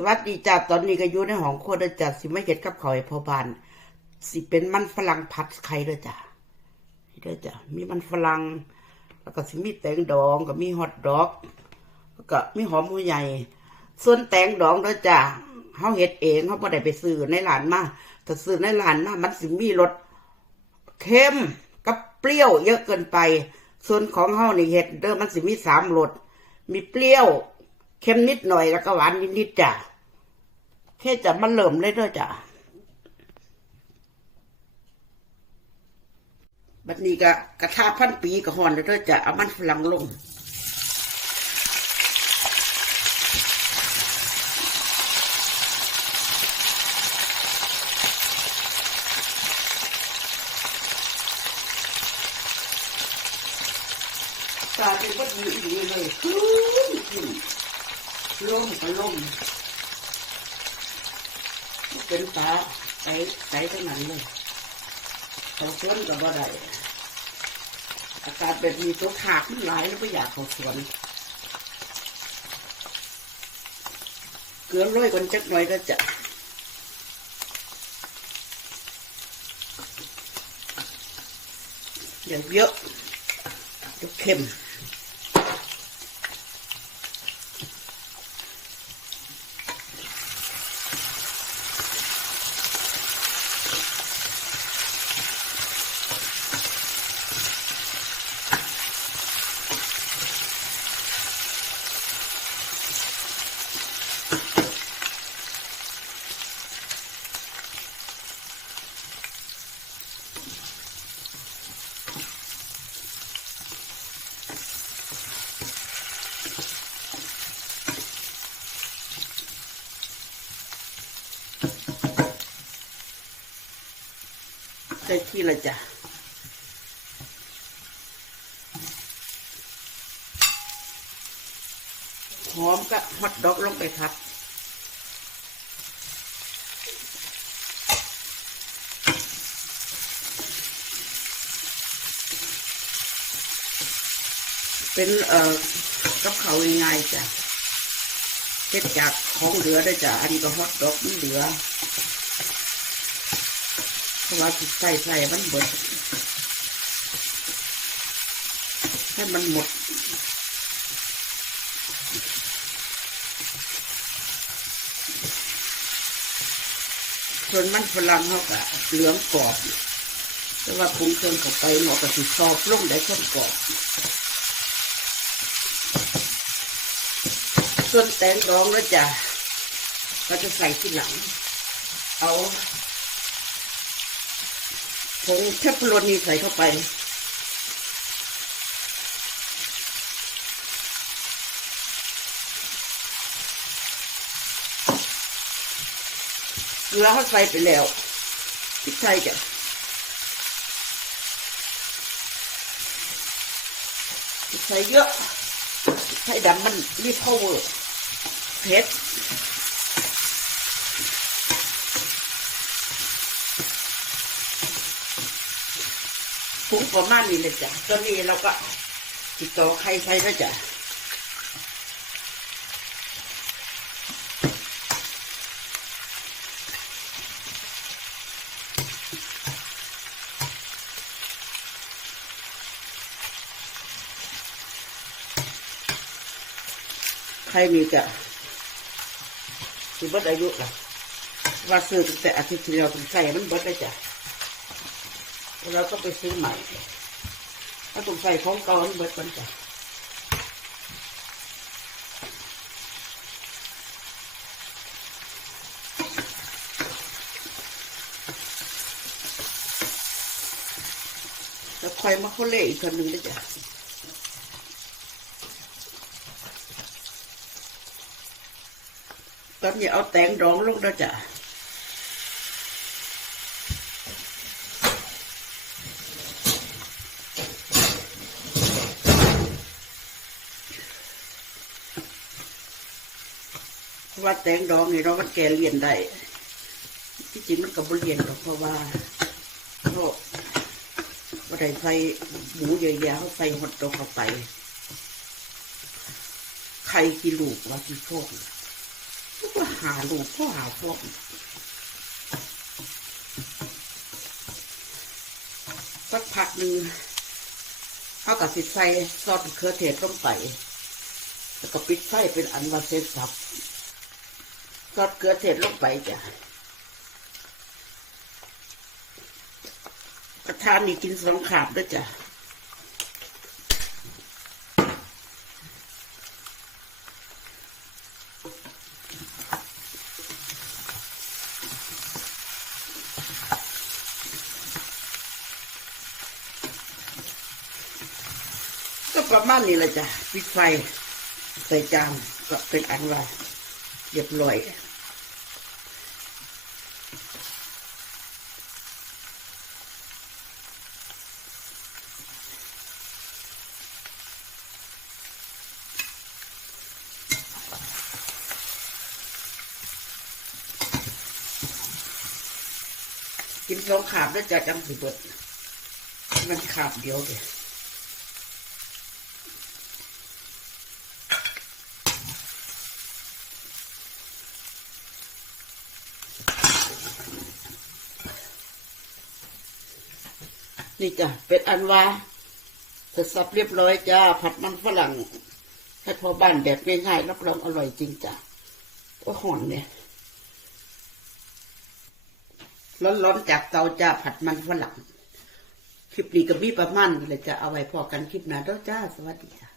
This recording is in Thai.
สวัสดีจ้าตอนนี้ก็อยู่ในห้องครัวเด้อจ้าสิไม่เห็ดกับเขาวให้พ่อบ้าน สิเป็นมันฝรั่งผัดไข่เด้อจ้าเด้อจ้ามีมันฝรั่งแล้วก็สิมีแตงดองก็มีฮอทดอก แล้วก็มีหอมหัวใหญ่ ส่วนแตงดองเด้อจ้าเฮาเฮ็ดเองเฮาบ่ได้ไปซื้อในร้านมาถ้าซื้อในร้านมามันสิมีรสเค็มกับเปรี้ยวเยอะเกินไป ส่วนของเฮานี่เฮ็ดเด้อมันสิมีสามรสมีเปรี้ยวเค็มนิดหน่อยแล้วก็หวานนิดๆจ้ะ แค่จะมาเริ่มเลยเด้อจ้ะบัดนี้ก็กระทาพันปีก็หอนเลยเด้อจ้ะเอามันฝรั่งลงตาเป็นวัดดีดีเลยขึ้นขึ้นล่มก็ล่ม เป็นตาใสใสเท่านั้นเลยเขาสวนก็บ่ได้อากาศแบบนี้ตัวขากมันหลายแล้วไม่อยากเขาสวน เกลือร้อยกันจักหน่อยก็จะอย่างเยอะเดี๋ยวเค็ม ใส่ที่ละจ้ะหอมกับฮอตดอกลงไปครับเป็นเอ่อกับเขาง่ายๆจ้ะเฮ็ดจากของเหลือได้จ้ะอันนี้ก็ฮอตดอกมันเหลือ เพราะว่าสิใส่ใส่มันหมดให้มันหมดส่วนมันฝรั่งเขาก็เหลืองกรอบ แต่ว่าปรุงเครื่องเข้าไปหมอก็สิซอบลงได้คนกรอบ ส่วนแตงดองแล้วจ้ะเราจะใส่ที่หลัง เอา งเทฟโลนีใส่เข้าไป เกลือเขาใส่ไปแล้วพริกไทยจ้ะพริกไทยเยอะพริกไทยดำมันรีพาวเวอร์เผ็ด ถุงประมาณนี้เลยจ้ะตอนนี้เราก็ติดต่อใครใส่แล้วจ้ะใครมีจ้ะสิบดอายุล่ะว่าซื้อแต่อาทิตย์ที่แล้วถึงใส่มันบดเลยจ้ะ เราก็ไปซื้อใหม่ถ้าผมใส่ของเก่ามันเบิดมันจ้ะแล้วคอยมาเขาเล่อีกคนหนึ่งด้วยจ้ะตอนนี้เอาแตงดองลงแล้วจ้ะ เพราะ ว่าแตงดองนี่เรามันแก่เลียนได้ ที่จริงมันกับบเลียนหรอกเพราะว่าเราว่าได้ใส่หมูเยอะแยะเขาใส่หดดอกเข้าไปไข่กี่ลูกว่ากี่โชคว่าหาลูกพ่อหาพวกสักพักหนึ่งเขากับสิใส่ซอสมะเขือเทศลงไป แล้วก็ปิดไฟเป็นอันว่าเสร็จสับ ซอสมะเขือเทศลงไปจ้ะกระทานนี่กินสองขาบด้วยจ้ะก็ประมาณนี้ละจ้ะปิดไฟ ใส่จานก็เป็นอันว่าเรียบร้อย กินสองขาบแล้วจะจังสิเบิดมันขาบเดียวเดียนี่จ้ะเป็นอันว่าเสร็จสับเรียบร้อยจ้า ผัดมันฝรั่งให้พอบ้านแบบง่ายๆรับรองอร่อยจริงจ้ะก็หอนเนี่ย ร้อนๆจากเตาจ้าผัดมันฝรั่ง คลิปนี้ก็มีประมาณนี้เลยจะเอาไว้พอกันคลิปหน้าเด้อจ้า สวัสดีค่ะ